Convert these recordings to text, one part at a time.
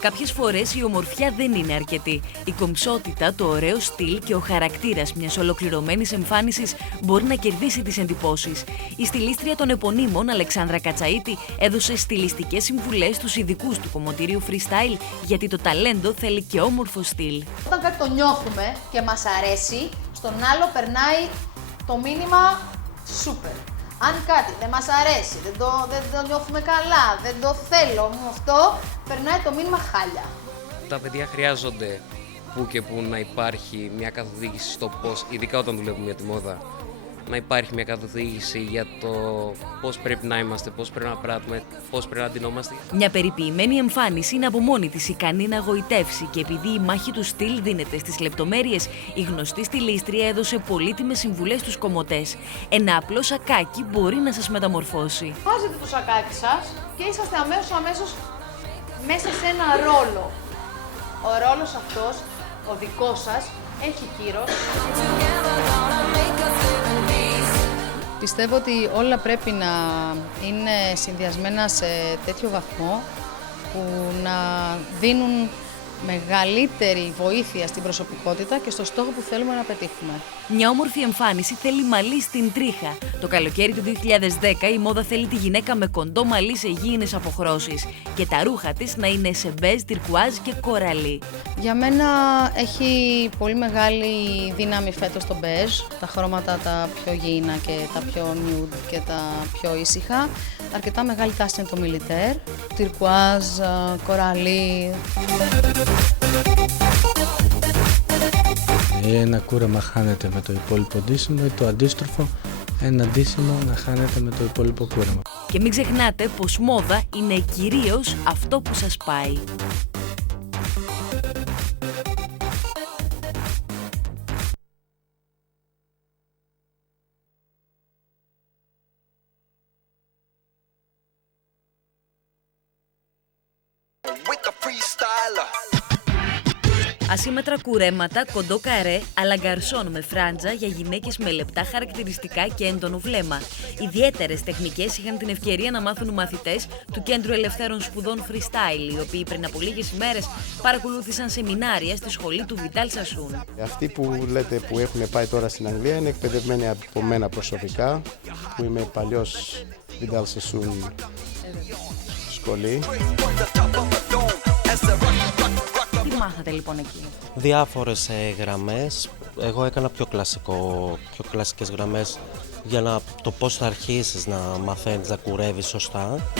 Κάποιες φορές η ομορφιά δεν είναι αρκετή. Η κομψότητα, το ωραίο στυλ και ο χαρακτήρας μιας ολοκληρωμένης εμφάνισης μπορεί να κερδίσει τις εντυπώσεις. Η στιλίστρια των επωνύμων, Αλεξάνδρα Κατσαΐτη, έδωσε στιλιστικές συμβουλές στους ειδικούς του κομμωτηρίου freestyle, γιατί το ταλέντο θέλει και όμορφο στυλ. Όταν κάτι το νιώθουμε και μας αρέσει, στον άλλο περνάει το μήνυμα super. Αν κάτι δεν μας αρέσει, δεν το νιώθουμε καλά, δεν το θέλω μου αυτό, περνάει το μήνυμα χάλια. Τα παιδιά χρειάζονται που και που να υπάρχει μια καθοδήγηση στο πώς, ειδικά όταν δουλεύουμε για τη μόδα, να υπάρχει μια καθοδήγηση για το πώς πρέπει να είμαστε, πώς πρέπει να πράττουμε, πώς πρέπει να ντυνόμαστε. Μια περιποιημένη εμφάνιση είναι από μόνη της ικανή να γοητεύσει και επειδή η μάχη του στυλ δίνεται στις λεπτομέρειες, η γνωστή στιλίστρια έδωσε πολύτιμες συμβουλές στους κομμωτές. Ένα απλό σακάκι μπορεί να σας μεταμορφώσει. Βάζετε το σακάκι σας και είσαστε αμέσως μέσα σε ένα ρόλο. Ο ρόλος αυτός, ο δικός σας, έχει κύρος. Πιστεύω ότι όλα πρέπει να είναι συνδυασμένα σε τέτοιο βαθμό που να δίνουν μεγαλύτερη βοήθεια στην προσωπικότητα και στο στόχο που θέλουμε να πετύχουμε. Μια όμορφη εμφάνιση θέλει μαλλί στην τρίχα. Το καλοκαίρι του 2010 η μόδα θέλει τη γυναίκα με κοντό μαλλί σε γήινες αποχρώσεις και τα ρούχα της να είναι σε μπέζ, τυρκουάζ και κοραλί. Για μένα έχει πολύ μεγάλη δύναμη φέτος το μπέζ, τα χρώματα τα πιο γήινα και τα πιο nude και τα πιο ήσυχα. Αρκετά μεγάλη τάση είναι το μιλιτέρ, τυρκουάζ, κοραλί. Ένα κούρεμα χάνεται με το υπόλοιπο ντύσιμο ή το αντίστροφο, ένα ντύσιμο να χάνεται με το υπόλοιπο κούρεμα. Και μην ξεχνάτε πως μόδα είναι κυρίως αυτό που σας πάει. Ασύμμετρα κουρέματα, κοντό καρέ, αλλά γκαρσόν με φράντζα για γυναίκες με λεπτά χαρακτηριστικά και έντονο βλέμμα. Ιδιαίτερες τεχνικές είχαν την ευκαιρία να μάθουν οι μαθητές του Κέντρου Ελευθέρων Σπουδών Freestyle, οι οποίοι πριν από λίγες ημέρες παρακολούθησαν σεμινάρια στη σχολή του Vital Sassoon. Αυτοί που λέτε που έχουν πάει τώρα στην Αγγλία είναι εκπαιδευμένοι από μένα προσωπικά, που είμαι παλιός Vital Sassoon σχολή. Τι μάθατε λοιπόν εκεί? Διάφορες γραμμές. Εγώ έκανα πιο κλασικές γραμμές για το πώς θα αρχίσεις να μαθαίνεις να κουρεύεις σωστά.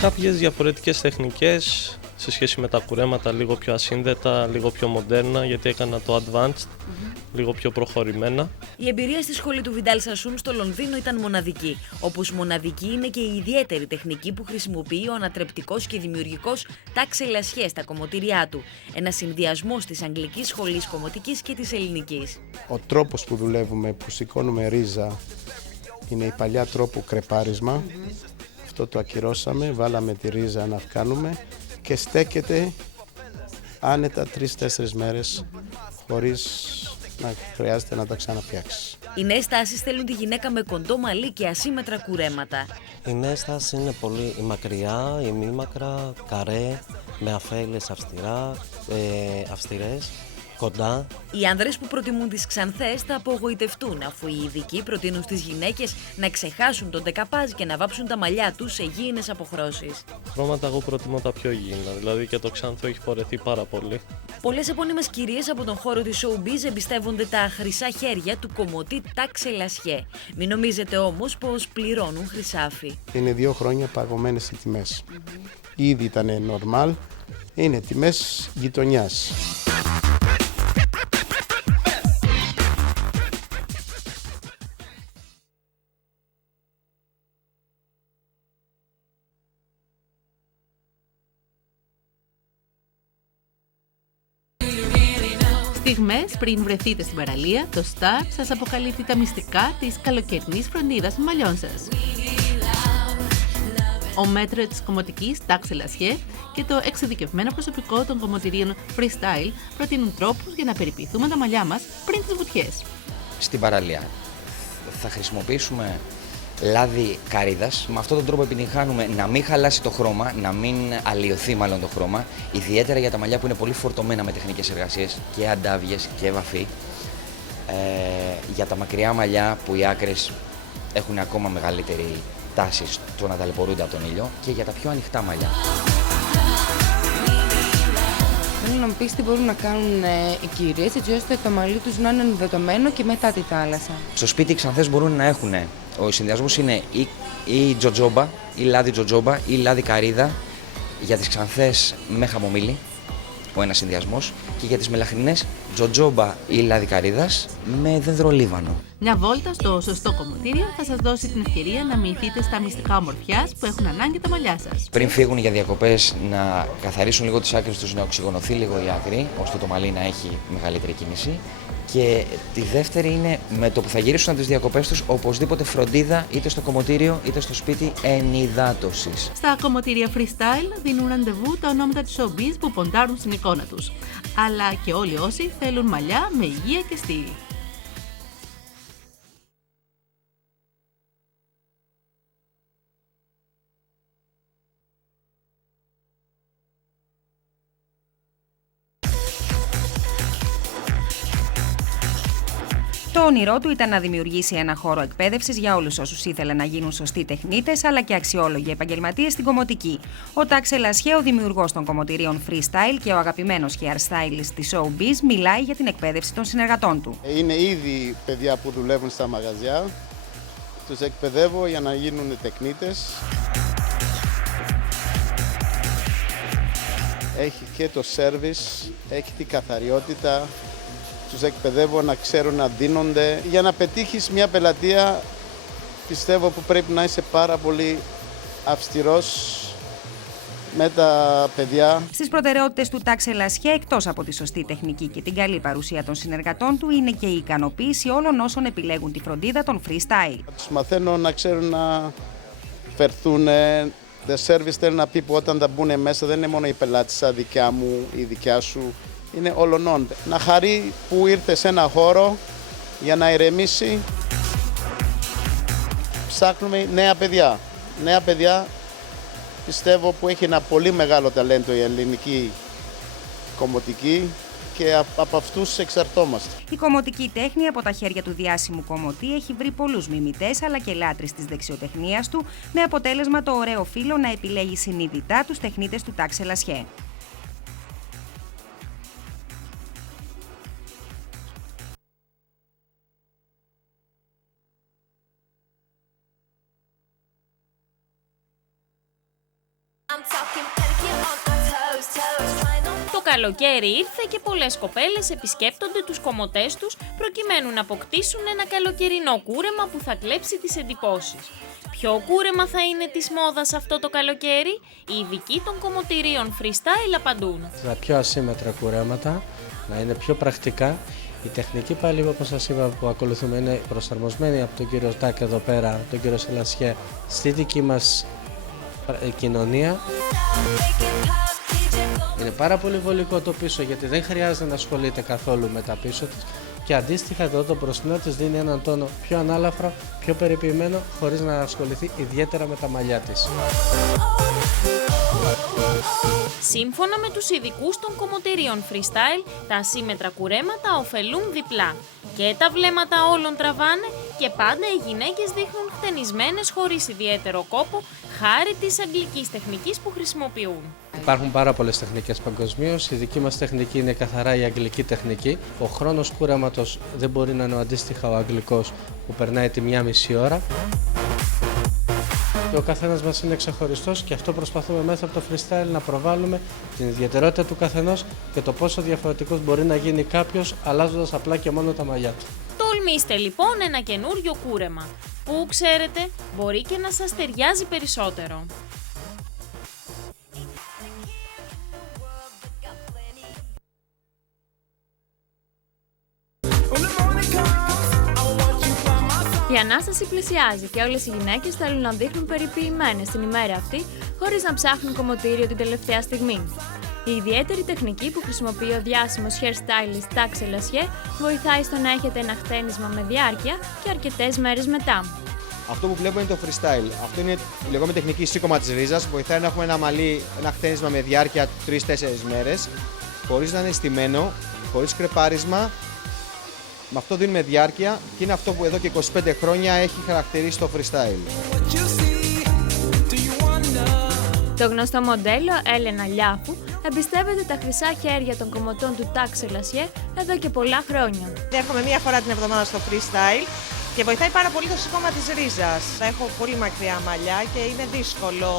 Κάποιες διαφορετικές τεχνικές σε σχέση με τα κουρέματα, λίγο πιο ασύνδετα, λίγο πιο μοντέρνα, γιατί έκανα το advanced, λίγο πιο προχωρημένα. Η εμπειρία στη σχολή του Vital Sassoon στο Λονδίνο ήταν μοναδική, όπως μοναδική είναι και η ιδιαίτερη τεχνική που χρησιμοποιεί ο ανατρεπτικός και δημιουργικός Τάξε Λασιέ στα κομμωτήριά του, ένα συνδυασμός της Αγγλικής Σχολής Κομμωτικής και της Ελληνικής. Ο τρόπος που δουλεύουμε, που σηκώνουμε ρίζα, είναι η παλιά τρόπο κρεπάρισμα. Αυτό το ακυρώσαμε, βάλαμε τη ρίζα να κάνουμε και στέκεται άνετα 3-4 μέρες χωρίς να χρειάζεται να τα ξαναφτιάξεις. Οι νέες τάσεις θέλουν τη γυναίκα με κοντό μαλλί και ασύμμετρα κουρέματα. Οι νέες τάσεις είναι πολύ η μακριά, η μη μακρά, καρέ, με αφέλες αυστηρές, κοντά. Οι άνδρες που προτιμούν τις ξανθές θα απογοητευτούν, αφού οι ειδικοί προτείνουν στις γυναίκες να ξεχάσουν τον ντεκαπάζ και να βάψουν τα μαλλιά τους σε γήινες αποχρώσεις. Χρώματα εγώ προτιμώ τα πιο γήινα, δηλαδή και το ξανθό έχει φορεθεί πάρα πολύ. Πολλές επώνυμες κυρίες από τον χώρο της showbiz εμπιστεύονται τα χρυσά χέρια του κομμωτή Τάξε Λασιέ. Μην νομίζετε όμως πως πληρώνουν χρυσάφι. Είναι 2 χρόνια παγωμένες οι τιμές. Ήδη ήταν normal, είναι τιμές γειτονιάς. Στιγμές πριν βρεθείτε στην παραλία, το Star σας αποκαλύπτει τα μυστικά της καλοκαιρινής φροντίδας των μαλλιών σας. Ο μέτρο της κομμωτικής Τάξε Λασιέ και το εξειδικευμένο προσωπικό των κομμωτηρίων Freestyle προτείνουν τρόπους για να περιποιηθούμε τα μαλλιά μας πριν τις βουτιές. Στην παραλία θα χρησιμοποιήσουμε λάδι καρύδας. Με αυτόν τον τρόπο επιτυγχάνουμε να μην χαλάσει το χρώμα, να μην αλλοιωθεί μάλλον το χρώμα, ιδιαίτερα για τα μαλλιά που είναι πολύ φορτωμένα με τεχνικές εργασίες και αντάβιες και βαφή. Για τα μακριά μαλλιά που οι άκρες έχουν ακόμα μεγαλύτερη τάση στο να ταλαιπωρούνται από τον ήλιο, και για τα πιο ανοιχτά μαλλιά. Θέλω να μου πεις τι μπορούν να κάνουν οι κυρίες έτσι ώστε το μαλλί τους να είναι ενδεδομένο και μετά τη θάλασσα. Στο σπίτι οι ξανθές μπορούν να έχουν, ο συνδυασμός είναι ή τζοτζόμπα, ή λάδι τζοτζόμπα, ή λάδι καρύδα για τις ξανθές με χαμομήλι, ο ένας συνδυασμός, και για τις μελαχρινές τζοτζόμπα ή λάδι καρύδας με δένδρο-λίβανο. Μια βόλτα στο σωστό κομμωτήριο θα σας δώσει την ευκαιρία να μυηθείτε στα μυστικά ομορφιάς που έχουν ανάγκη τα μαλλιά σας. Πριν φύγουν για διακοπές, να καθαρίσουν λίγο τις άκρες τους, να οξυγονωθεί λίγο η άκρη, ώστε το μαλλί να έχει μεγαλύτερη κίνηση. Και τη δεύτερη είναι με το που θα γυρίσουν από τις διακοπές τους, οπωσδήποτε φροντίδα είτε στο κομμωτήριο είτε στο σπίτι ενυδάτωσης. Στα κομμωτήρια freestyle δίνουν ραντεβού τα ονόματα της showbiz που ποντάρουν στην εικόνα τους. Αλλά και όλοι όσοι θέλουν μαλλιά με υγεία και στυλ. Το όνειρό του ήταν να δημιουργήσει ένα χώρο εκπαίδευσης για όλους όσους ήθελαν να γίνουν σωστοί τεχνίτες αλλά και αξιόλογοι επαγγελματίες στην κομμωτική. Ο Τάξε Λασιέ, ο δημιουργός των κομμωτηρίων freestyle και ο αγαπημένος hairstylist της showbiz, μιλάει για την εκπαίδευση των συνεργατών του. Είναι ήδη παιδιά που δουλεύουν στα μαγαζιά. Τους εκπαιδεύω για να γίνουν τεχνίτες. Έχει και το service, έχει την καθαριότητα. Τους εκπαιδεύω να ξέρουν να δίνονται. Για να πετύχεις μια πελατεία, πιστεύω που πρέπει να είσαι πάρα πολύ αυστηρός με τα παιδιά. Στις προτεραιότητες του Τάξε Λασιέ, εκτός από τη σωστή τεχνική και την καλή παρουσία των συνεργατών του, είναι και η ικανοποίηση όλων όσων επιλέγουν τη φροντίδα των freestyle. Τους μαθαίνω να ξέρουν να φερθούν. The service θέλει να πει που όταν τα μπουν μέσα δεν είναι μόνο η πελάτη σαν δικιά μου ή δικιά σου. Είναι όλων. Να χαρεί που ήρθε σε ένα χώρο για να ηρεμήσει. Ψάχνουμε νέα παιδιά. Νέα παιδιά πιστεύω που έχει ένα πολύ μεγάλο ταλέντο η ελληνική κομμωτική και από αυτούς εξαρτώμαστε. Η κομμωτική τέχνη από τα χέρια του διάσημου κομμωτή έχει βρει πολλούς μιμητές αλλά και λάτρεις της δεξιοτεχνίας του, με αποτέλεσμα το ωραίο φύλλο να επιλέγει συνειδητά τους τεχνίτες του Τάξε Λασιέ. Το καλοκαίρι ήρθε και πολλές κοπέλες επισκέπτονται τους κομμωτές τους προκειμένου να αποκτήσουν ένα καλοκαιρινό κούρεμα που θα κλέψει τις εντυπώσεις. Ποιο κούρεμα θα είναι της μόδας αυτό το καλοκαίρι? Οι ειδικοί των κομμωτηρίων freestyle απαντούν. Τα πιο ασύμμετρα κουρέματα, να είναι πιο πρακτικά. Η τεχνική πάλι, όπως σας είπα, που ακολουθούμε είναι προσαρμοσμένη από τον κύριο Τάκ εδώ πέρα, τον κύριο Σελασιέ, στη δική μας κοινωνία. Είναι πάρα πολύ βολικό το πίσω, γιατί δεν χρειάζεται να ασχολείται καθόλου με τα πίσω της, και αντίστοιχα εδώ το μπροστινό της δίνει έναν τόνο πιο ανάλαφρο, πιο περιποιημένο, χωρίς να ασχοληθεί ιδιαίτερα με τα μαλλιά της. Σύμφωνα με τους ειδικούς των κομμωτηρίων freestyle, τα ασύμμετρα κουρέματα ωφελούν διπλά. Και τα βλέμματα όλων τραβάνε και πάντα οι γυναίκες δείχνουν χτενισμένες χωρίς ιδιαίτερο κόπο, χάρη της αγγλικής τεχνικής που χρησιμοποιούν. Υπάρχουν πάρα πολλές τεχνικές παγκοσμίως. Η δική μας τεχνική είναι καθαρά η αγγλική τεχνική. Ο χρόνος κουρέματος δεν μπορεί να είναι αντίστοιχα ο αγγλικός που περνάει τη 1,5 ώρα. Και ο καθένας μας είναι ξεχωριστός και αυτό προσπαθούμε μέσα από το freestyle να προβάλλουμε την ιδιαιτερότητα του καθενός και το πόσο διαφορετικός μπορεί να γίνει κάποιος αλλάζοντας απλά και μόνο τα μαλλιά του. Τολμήστε λοιπόν ένα καινούριο κούρεμα, που ξέρετε μπορεί και να σας ταιριάζει περισσότερο. Η Ανάσταση πλησιάζει και όλες οι γυναίκες θέλουν να δείχνουν περιποιημένες την ημέρα αυτή, χωρίς να ψάχνουν κομμωτήριο την τελευταία στιγμή. Η ιδιαίτερη τεχνική που χρησιμοποιεί ο διάσημος hairstylist Τάξε Λασιέ βοηθάει στο να έχετε ένα χτένισμα με διάρκεια και αρκετές μέρες μετά. Αυτό που βλέπω είναι το freestyle. Αυτό είναι η λεγόμενη τεχνική σήκωμα της ρίζας. Βοηθάει να έχουμε ένα μαλλί, ένα χτένισμα με διάρκεια 3-4 μέρες, χωρίς να είναι στημένο, χωρίς κρεπάρισμα. Με αυτό δίνουμε διάρκεια και είναι αυτό που εδώ και 25 χρόνια έχει χαρακτηρίσει το freestyle. Το γνωστό μοντέλο Έλενα Λιάφου εμπιστεύεται τα χρυσά χέρια των κομμωτών του Τάκ Σελασιέ εδώ και πολλά χρόνια. Έρχομαι μία φορά την εβδομάδα στο freestyle και βοηθάει πάρα πολύ το σηκώμα της ρίζας. Έχω πολύ μακριά μαλλιά και είναι δύσκολο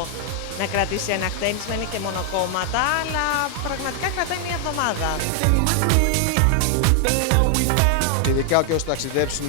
να κρατήσει ένα χτένισμα, είναι και μονοκόμματα, αλλά πραγματικά κρατάει μία εβδομάδα. Ειδικά και όσοι ταξιδέψουν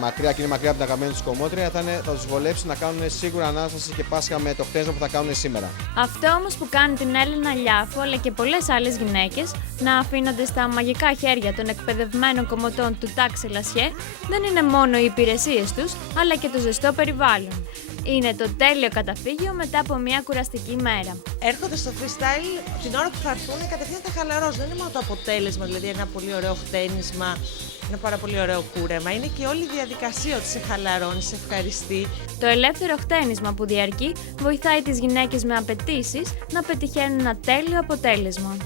μακριά και είναι μακριά από την αγαπημένη τους κομμότρια, θα τους βολέψει να κάνουν σίγουρα ανάσταση και Πάσχα με το χτένισμα που θα κάνουν σήμερα. Αυτό όμως που κάνει την Έλενα Λιάφου αλλά και πολλές άλλες γυναίκες να αφήνονται στα μαγικά χέρια των εκπαιδευμένων κομμωτών του Τάκ Σελασιέ δεν είναι μόνο οι υπηρεσίες τους, αλλά και το ζεστό περιβάλλον. Είναι το τέλειο καταφύγιο μετά από μια κουραστική μέρα. Έρχονται στο freestyle την ώρα που θα έρθουν κατευθείαν θα χαλαρώσουν. Δεν είναι μόνο το αποτέλεσμα, δηλαδή ένα πολύ ωραίο χτένισμα, ένα πάρα πολύ ωραίο κούρεμα. Είναι και όλη η διαδικασία ότι σε χαλαρώνει, σε ευχαριστεί. Το ελεύθερο χτένισμα που διαρκεί βοηθάει τις γυναίκες με απαιτήσεις να πετυχαίνουν ένα τέλειο αποτέλεσμα.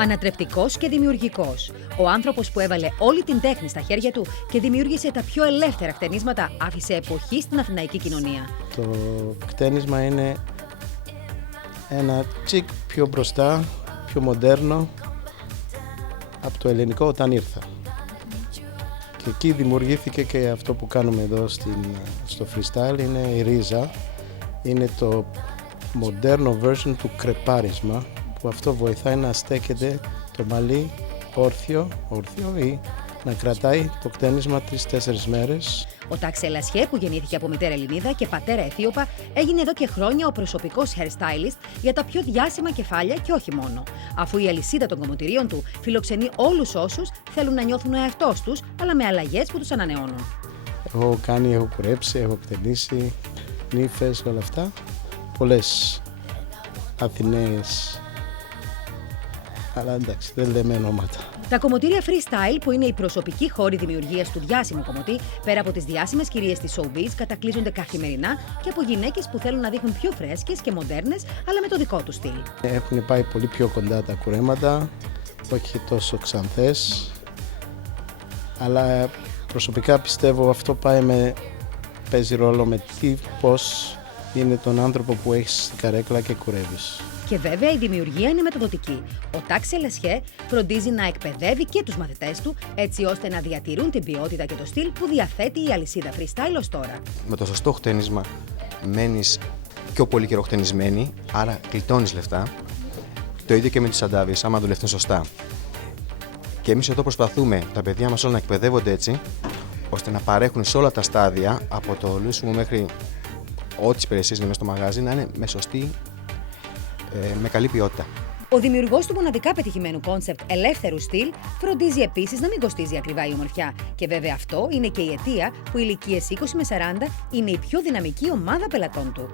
Ανατρεπτικός και δημιουργικός. Ο άνθρωπος που έβαλε όλη την τέχνη στα χέρια του και δημιούργησε τα πιο ελεύθερα χτενίσματα άφησε εποχή στην αθηναϊκή κοινωνία. Το χτένισμα είναι ένα τσικ πιο μπροστά, πιο μοντέρνο από το ελληνικό όταν ήρθα. Και εκεί δημιουργήθηκε και αυτό που κάνουμε εδώ στο freestyle, είναι η ρίζα. Είναι το μοντέρνο version του κρεπάρισμα, που αυτό βοηθάει να στέκεται το μαλλί όρθιο ή να κρατάει το χτένισμα 3-4 μέρες. Ο Τάκ Σελασιέ, που γεννήθηκε από μητέρα Ελληνίδα και πατέρα Αιθίωπα, έγινε εδώ και χρόνια ο προσωπικός hairstylist για τα πιο διάσημα κεφάλια και όχι μόνο. Αφού η αλυσίδα των κομμωτηρίων του φιλοξενεί όλους όσους θέλουν να νιώθουν ο εαυτός τους, αλλά με αλλαγές που τους ανανεώνουν. Έχω κουρέψει, έχω χτενίσει, νύφες, όλα αυτά. Πολλές Αθηναίες, αλλά εντάξει, δεν λέμε ονόματα. Τα κομμωτήρια freestyle, που είναι η προσωπική χώρη δημιουργίας του διάσημου κομμωτή, πέρα από τις διάσημες κυρίες της showbiz, κατακλείζονται καθημερινά και από γυναίκες που θέλουν να δείχνουν πιο φρέσκες και μοντέρνες, αλλά με το δικό του στυλ. Έχουν πάει πολύ πιο κοντά τα κουρέματα, όχι τόσο ξανθές, αλλά προσωπικά πιστεύω αυτό παίζει ρόλο με πώς είναι τον άνθρωπο που έχεις στην καρέκλα και κουρεύεις. Και βέβαια η δημιουργία είναι μεταδοτική. Ο Τάκ Σελασιέ φροντίζει να εκπαιδεύει και τους μαθητές του, έτσι ώστε να διατηρούν την ποιότητα και το στυλ που διαθέτει η αλυσίδα freestyle ως τώρα. Με το σωστό χτένισμα μένεις πιο πολύ καιρό χτενισμένη, άρα γλιτώνεις λεφτά. Το ίδιο και με τις αντάβεις, άμα δουλευτούν σωστά. Και εμείς εδώ προσπαθούμε τα παιδιά μας όλα να εκπαιδεύονται έτσι, ώστε να παρέχουν σε όλα τα στάδια, από το λούσιμο μέχρι ό,τι τις υπηρεσίες είναι μέσα στο μαγάζι, να είναι με καλή ποιότητα. Ο δημιουργός του μοναδικά πετυχημένου κόνσεπτ ελεύθερου στυλ φροντίζει επίσης να μην κοστίζει ακριβά η ομορφιά. Και βέβαια αυτό είναι και η αιτία που οι ηλικίες 20 με 40 είναι η πιο δυναμική ομάδα πελατών του.